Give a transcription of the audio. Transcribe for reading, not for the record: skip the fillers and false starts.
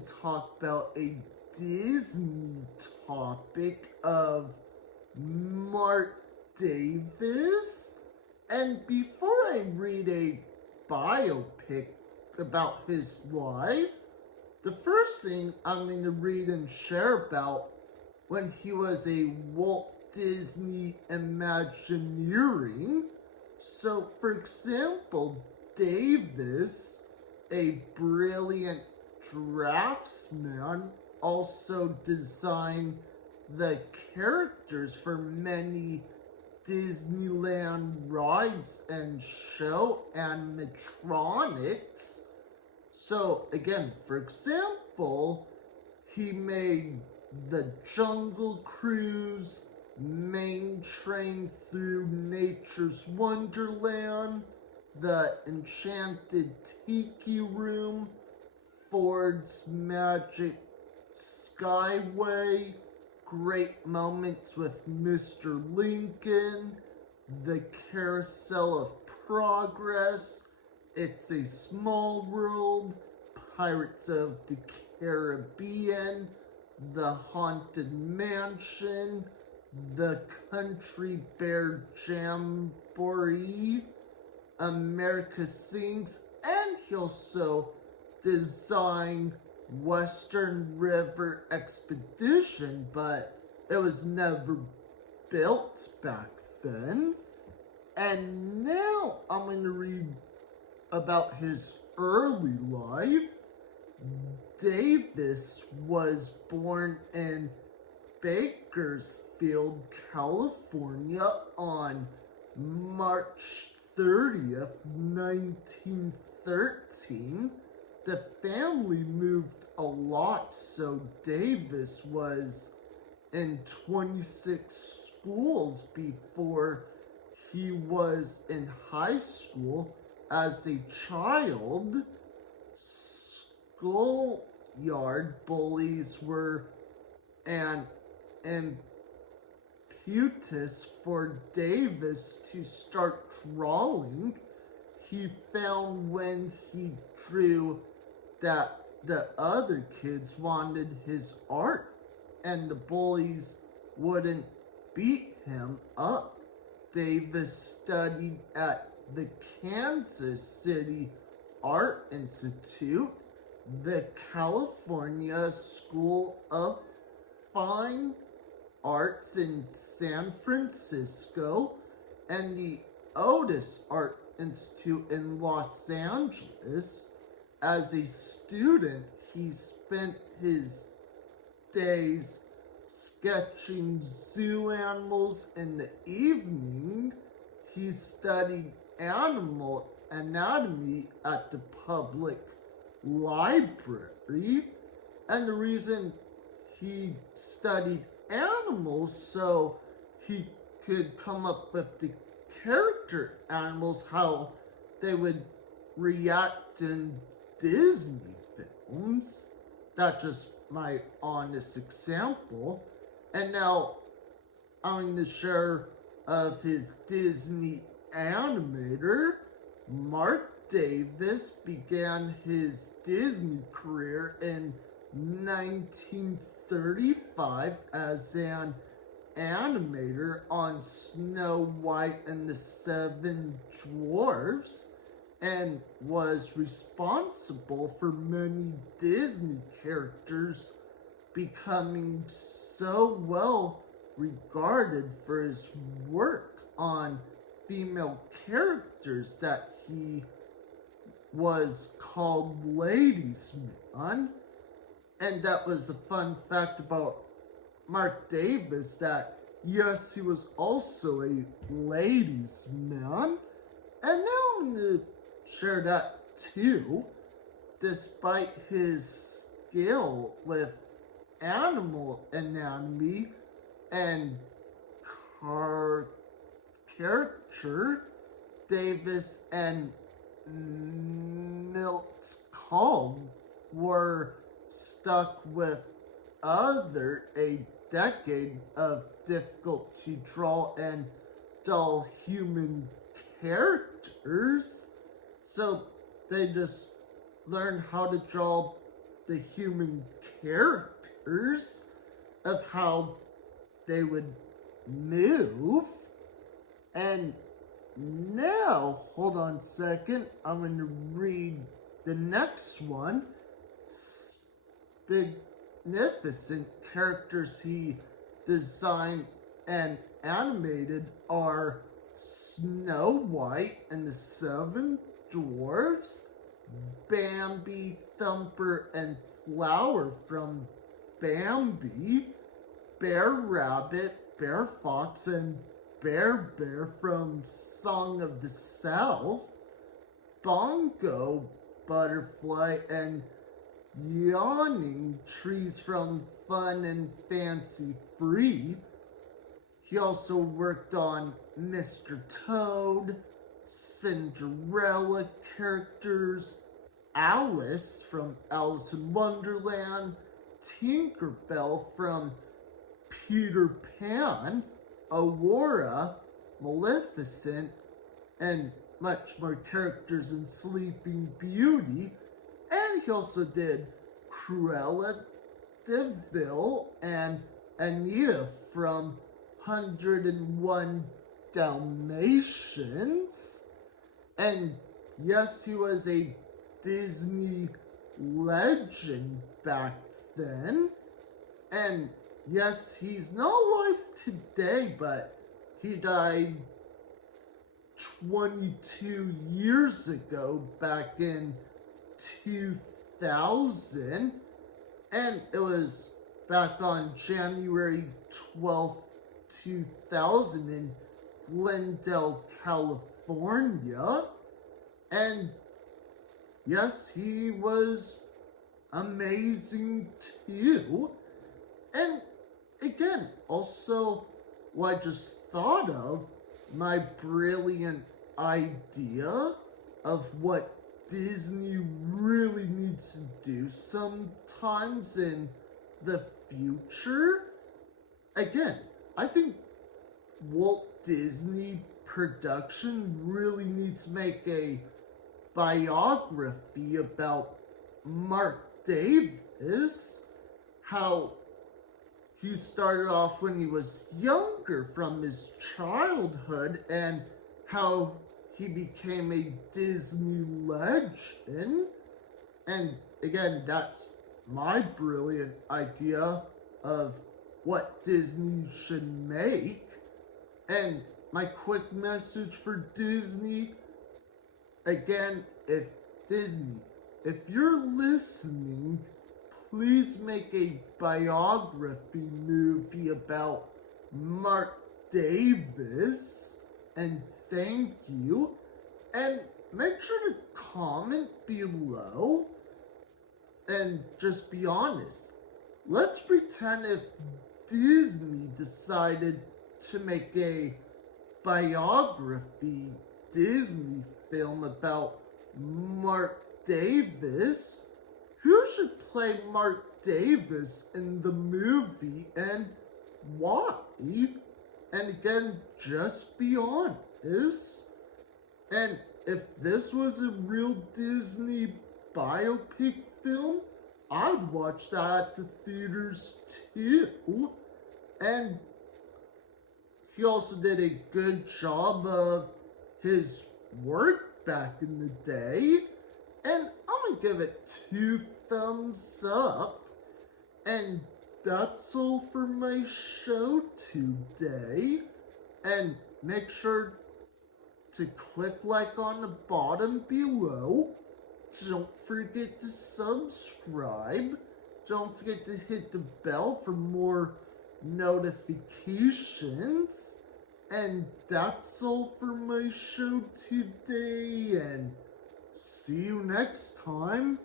to talk about a Disney topic of Marc Davis. And before I read a biopic about his life, the first thing I'm going to read and share about when he was a Walt Disney Imagineering. So, for example, Davis, a brilliant draftsman, also designed the characters for many Disneyland rides and show animatronics. So again, for example, he made the Jungle Cruise, Main Train Through Nature's Wonderland, the Enchanted Tiki Room, Ford's Magic Skyway, Great Moments with Mr. Lincoln, The Carousel of Progress, It's a Small World, Pirates of the Caribbean, The Haunted Mansion, The Country Bear Jamboree, America Sings, and he also designed Western River Expedition, but it was never built back then. And now I'm going to read about his early life. Davis was born in Bakersfield, California on March 30th, 1913. The family moved a lot, so Davis was in 26 schools before he was in high school. As a child, schoolyard bullies were an impetus for Davis to start drawing. He found when he drew that the other kids wanted his art and the bullies wouldn't beat him up. Davis studied at the Kansas City Art Institute, the California School of Fine Arts in San Francisco, and the Otis Art Institute in Los Angeles. As a student, he spent his days sketching zoo animals. In the evening, he studied animal anatomy at the public library. And the reason he studied animals so he could come up with the character animals, how they would react in Disney films. That's just my honest example. And now I'm going to share of his Disney animator. Marc Davis began his Disney career in 1935 as an animator on Snow White and the Seven Dwarfs, and was responsible for many Disney characters becoming so well regarded for his work on female characters that he was called Ladies' Man. And that was a fun fact about Marc Davis, that yes, he was also a ladies' man. And now I'm going to share that too. Despite his skill with animal anatomy and caricature, Davis and Milt Kahl were stuck with a decade of difficult to draw and dull human characters. So they just learned how to draw the human characters of how they would move. And now, hold on a second, I'm going to read the next one. Magnificent characters he designed and animated are Snow White and the Seven Dwarfs, Bambi, Thumper, and Flower from Bambi, Bear Rabbit, Bear Fox, and Bear Bear from Song of the South, Bongo Butterfly, and Yawning Trees from Fun and Fancy Free. He also worked on Mr. Toad, Cinderella characters, Alice from Alice in Wonderland, Tinkerbell from Peter Pan, Aurora, Maleficent, and much more characters in Sleeping Beauty. And he also did Cruella de Vil and Anita from 101 Dalmatians. And yes, he was a Disney legend back then. And yes, he's not alive today, but he died 22 years ago, back in 2000. And it was back on January 12th, 2000 in Glendale, California. And yes, he was amazing too. And again, also what I just thought of, my brilliant idea of what Disney really needs to do sometimes in the future. Again, I think Walt Disney Production really needs to make a biography about Marc Davis, how he started off when he was younger from his childhood and how he became a Disney legend. And again, that's my brilliant idea of what Disney should make. And my quick message for Disney, again, if you're listening, please make a biography movie about Marc Davis, and thank you. And make sure to comment below, and just be honest. Let's pretend if Disney decided to make a biography Disney film about Marc Davis. Who should play Marc Davis in the movie and why? And again, just be honest. And if this was a real Disney biopic film, I'd watch that at the theaters too. And he also did a good job of his work back in the day. And I'm gonna give it 2 thumbs up. And that's all for my show today. And make sure to click like on the bottom below. Don't forget to subscribe. Don't forget to hit the bell for more notifications. And that's all for my show today. And see you next time.